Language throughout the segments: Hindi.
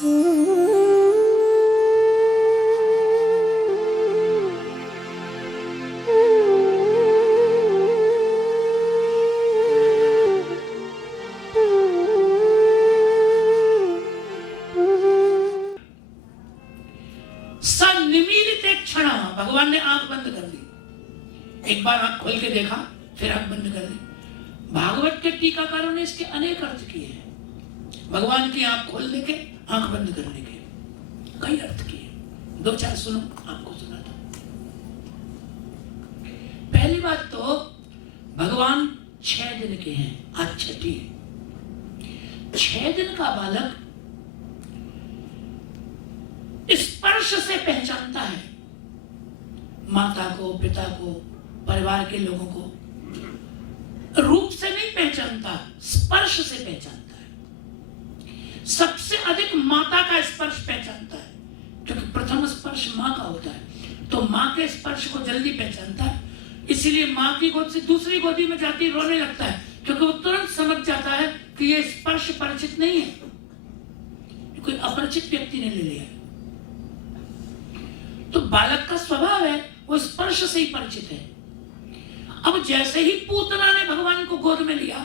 भगवान ने आंख बंद कर दी। एक बार आंख खोल के देखा, फिर आंख बंद कर दी। भागवत के टीकाकारों ने इसके अनेक अर्थ किए हैं। भगवान की आंख खोलने के, आंख बंद करने के कई अर्थ किए। दो चार सुनो, आपको सुनाता हूं। पहली बात तो भगवान 6 दिन के हैं, आज छठी है। 6 दिन का बालक स्पर्श से पहचानता है माता को, पिता को, परिवार के लोगों को। रूप से नहीं पहचानता, स्पर्श से पहचानता है। सबसे अधिक माता का स्पर्श पहचानता है, क्योंकि प्रथम स्पर्श मां का होता है, तो मां के स्पर्श को जल्दी पहचानता है। इसीलिए मां की गोद से दूसरी गोदी में जाती रोने लगता है, क्योंकि वो तुरंत समझ जाता है कि ये स्पर्श परिचित नहीं है, कोई अपरिचित व्यक्ति ने ले लिया। तो बालक का स्वभाव है वो स्पर्श से ही परिचित है। अब जैसे ही पूतना ने भगवान को गोद में लिया,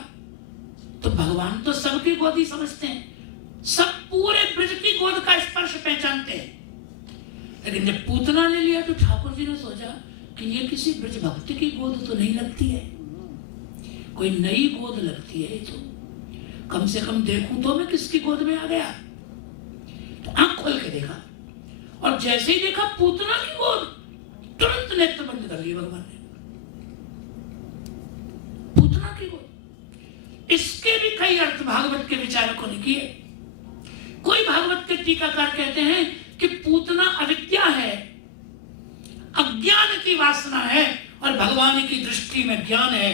तो भगवान तो सबकी गोदी समझते हैं, सब पूरे ब्रज की गोद का स्पर्श पहचानते हैं। लेकिन जब पूतना ने लिया तो ठाकुर जी ने सोचा कि ये किसी ब्रज भक्त की गोद तो नहीं लगती है, कोई नई गोद लगती है। तो कम से कम देखूं तो मैं किसकी गोद में आ गया। तो आंख खोल के देखा, और जैसे ही देखा पूतना की गोद, तुरंत नेत्र बंद कर लिए भगवान ने। पूतना की गोद, इसके भी कई अर्थ भागवत के विचारकों ने किए। कोई भागवत के टीकाकार कहते हैं कि पूतना अविद्या है, अज्ञान की वासना है, और भगवान की दृष्टि में ज्ञान है।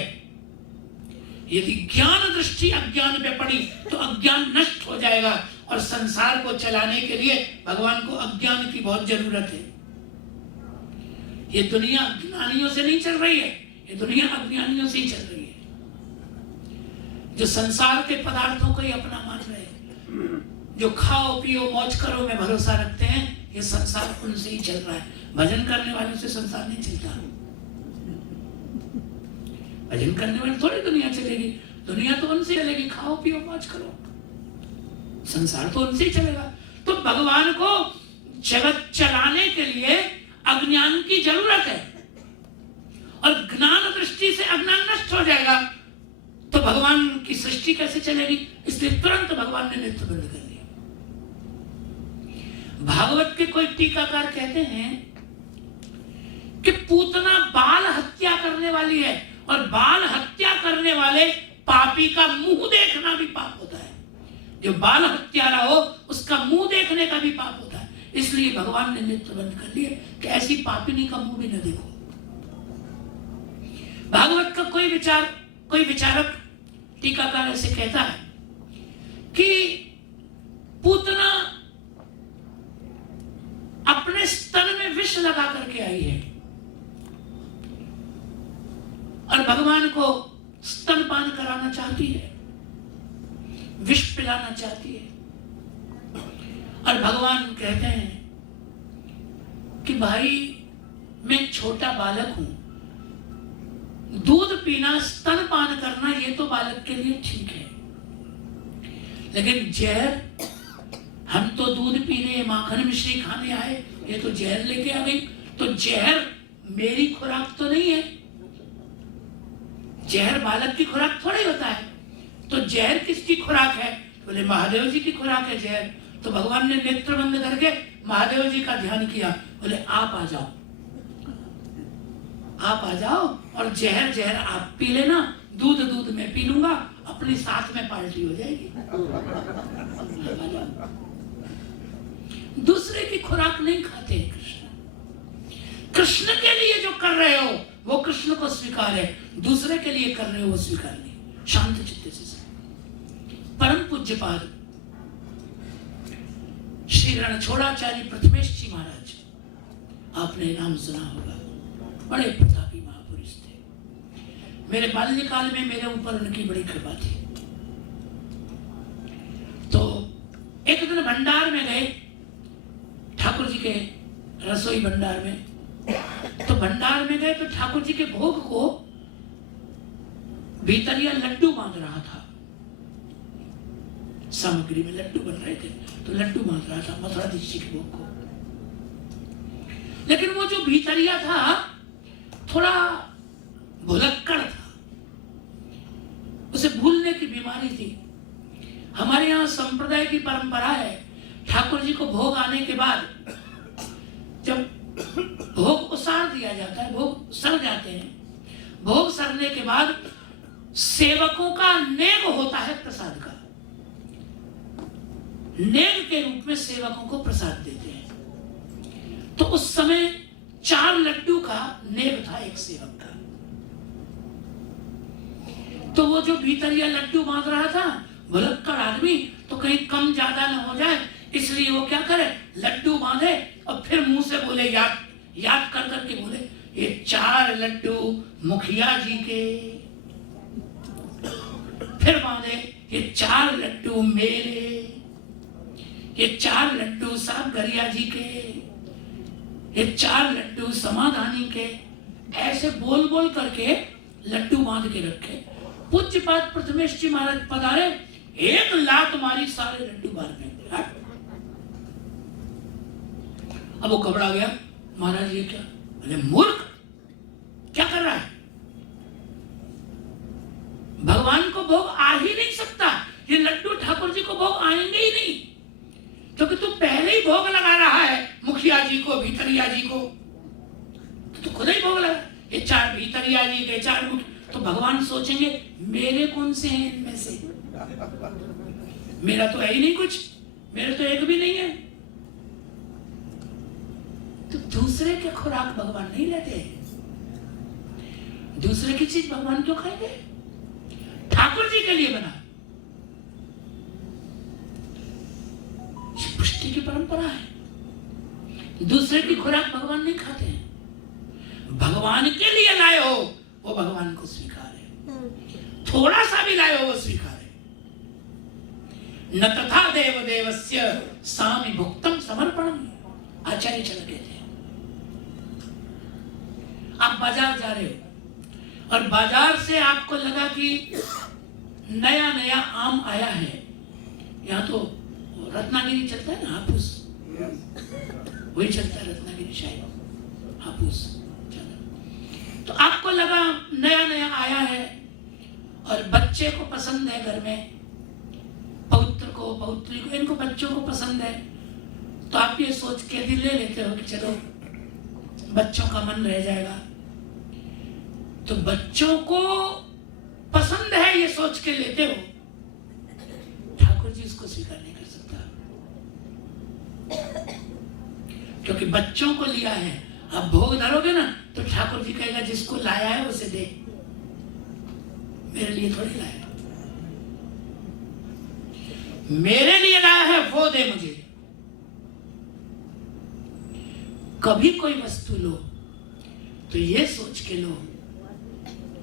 यदि ज्ञान दृष्टि अज्ञान पे पड़ी तो अज्ञान नष्ट हो जाएगा, और संसार को चलाने के लिए भगवान को अज्ञान की बहुत जरूरत है। ये दुनिया ज्ञानियों से नहीं चल रही है, ये दुनिया अज्ञानियों से ही चल रही है, जो संसार के पदार्थों को ही अपना मान रहे हैं, जो खाओ पियो मौज करो में भरोसा रखते हैं। ये संसार उनसे ही चल रहा है। भजन करने वालों से संसार नहीं चलता। भजन करने वाली थोड़ी दुनिया चलेगी, दुनिया तो उनसे चलेगी, खाओ पियो मौज करो, संसार तो उनसे ही चलेगा। तो भगवान को जगत चलाने के लिए अज्ञान की जरूरत है, और ज्ञान दृष्टि से अज्ञान नष्ट हो जाएगा तो भगवान की सृष्टि कैसे चलेगी। इसलिए तुरंत भगवान ने नेत्र बंद कर दिया। भागवत के कोई टीकाकार कहते हैं कि पूतना बाल हत्या करने वाली है, और बाल हत्या करने वाले पापी का मुंह देखना भी पाप होता है। जो बाल हत्यारा हो उसका मुंह देखने का भी पाप होता है। इसलिए भगवान ने नेत्र बंद कर लिए कि ऐसी पापिनी का मुंह भी न देखो। भागवत का कोई विचारक टीकाकार ऐसे कहता है कि पूतना अपने स्तन में विष लगा करके आई है, और भगवान को स्तनपान कराना चाहती है, विष पिलाना चाहती है। और भगवान कहते हैं कि भाई मैं छोटा बालक हूं, दूध पीना, स्तनपान करना ये तो बालक के लिए ठीक है, लेकिन जहर, हम तो दूध पीने माखन मिश्री खाने आए, ये तो जहर लेके आ गई। तो जहर मेरी खुराक तो नहीं है, जहर बालक की खुराक थोड़ी होता है। तो जहर किसकी खुराक है? बोले महादेव जी की खुराक है जहर। तो भगवान ने नेत्र बंद करके महादेव जी का ध्यान किया, बोले आप आ जाओ, आप आ जाओ, और जहर आप पी लेना, दूध में पी लूंगा, अपनी साथ में पार्टी हो जाएगी। दूसरे की खुराक नहीं खाते कृष्ण। कृष्ण के लिए जो कर रहे हो वो कृष्ण को स्वीकार है, दूसरे के लिए कर रहे हो वो स्वीकार नहीं। शांत चित्त से परम पूज्यपाद श्री रणछोड़ाचार्य प्रथमेश जी महाराज, आपने नाम सुना होगा, बड़े प्रतापी महापुरुष थे। मेरे बाल्यकाल में मेरे ऊपर उनकी बड़ी कृपा थी। तो एक दिन भंडार में गए, ठाकुर जी के रसोई भंडार में, तो भंडार में गए तो ठाकुर जी के भोग को भीतरिया लड्डू बांध रहा था। सामग्री में लड्डू बन रहे थे तो लड्डू बांध रहा था मथुराधीश जी के भोग को। लेकिन वो जो भीतरिया था थोड़ा भुलक्कड़ था, उसे भूलने की बीमारी थी। हमारे यहाँ संप्रदाय की परंपरा है, ठाकुर जी को भोग आने के बाद जब भोग उसार दिया जाता है, भोग सर जाते हैं, भोग सरने के बाद सेवकों का नेग होता है प्रसाद का। नेग के रूप में सेवकों को प्रसाद देते हैं। तो उस समय 4 लड्डू का नेग था एक सेवक का। तो वो जो भीतरिया लड्डू बांध रहा था, भुलक्कड़ आदमी, तो कहीं कम ज्यादा न हो जाए, इसलिए वो क्या करे, लड्डू बांधे और फिर मुंह से बोले, याद कर करके बोले, ये 4 लड्डू मुखिया जी के। फिर बांधे, ये 4 लड्डू मेरे, ये 4 लड्डू साहब गरिया जी के, ये 4 लड्डू समाधानी के। ऐसे बोल बोल करके लड्डू बांध के रखे। पूज्यपाद प्रथमेश जी महाराज पधारे, एक लात मारी, सारे लड्डू बाहर फेंक दिए। अब वो घबरा गया, महाराज ये क्या? बोले मूर्ख, क्या कर रहा है? भगवान को भोग आ ही नहीं सकता, ये लड्डू ठाकुर जी को भोग आएंगे ही नहीं, क्योंकि तू पहले ही भोग लगा रहा है मुखिया जी को, भीतरिया जी को, तो खुद ही भोग लगा। ये 4 भीतरिया जी के, 4 तो भगवान सोचेंगे मेरे कौन से हैं इनमें से? मेरा तो है ही नहीं कुछ, मेरे तो एक भी नहीं है। तो दूसरे के खुराक भगवान नहीं लेते, दूसरे की चीज भगवान क्यों खाएंगे? ठाकुर जी के लिए बना। पुष्टि की परंपरा है, दूसरे की खुराक भगवान नहीं खाते हैं। भगवान के लिए लाए हो वो भगवान को स्वीकार है, थोड़ा सा भी लाए हो वो स्वीकार है। न तथा देव देवस्य सामि भुक्तम समर्पणम, आचार्य चल गए थे। आप बाजार जा रहे हो और बाजार से आपको लगा कि नया नया आम आया है, यहाँ तो रत्नागिरी चलता है ना, हापुस, वही चलता है रत्नागिरी शायद, हापुस। तो आपको लगा नया नया आया है और बच्चे को पसंद है, घर में पौत्र को, पौत्री को, इनको बच्चों को पसंद है, तो आप ये सोच के भी ले लेते हो कि चलो बच्चों का मन रह जाएगा। तो बच्चों को पसंद है ये सोच के लेते हो, ठाकुर जी इसको स्वीकार नहीं कर सकता, क्योंकि बच्चों को लिया है। अब भोग धरोगे ना तो ठाकुर जी कहेगा जिसको लाया है उसे दे, मेरे लिए थोड़ी लाया, मेरे लिए लाया है वो दे मुझे। कभी कोई वस्तु लो तो ये सोच के लो,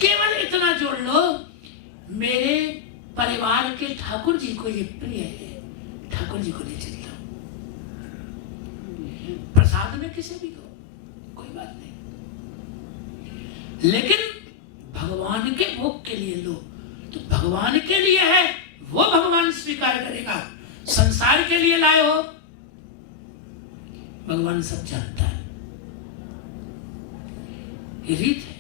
केवल इतना जोड़ लो, मेरे परिवार के ठाकुर जी को ये प्रिय है, ठाकुर जी को ले चलता हूं। प्रसाद में किसे भी दो, कोई बात नहीं, लेकिन भगवान के भोग के लिए लो तो भगवान के लिए है वो भगवान स्वीकार करेगा। संसार के लिए लाए हो, भगवान सब जानता है, ये रीत है।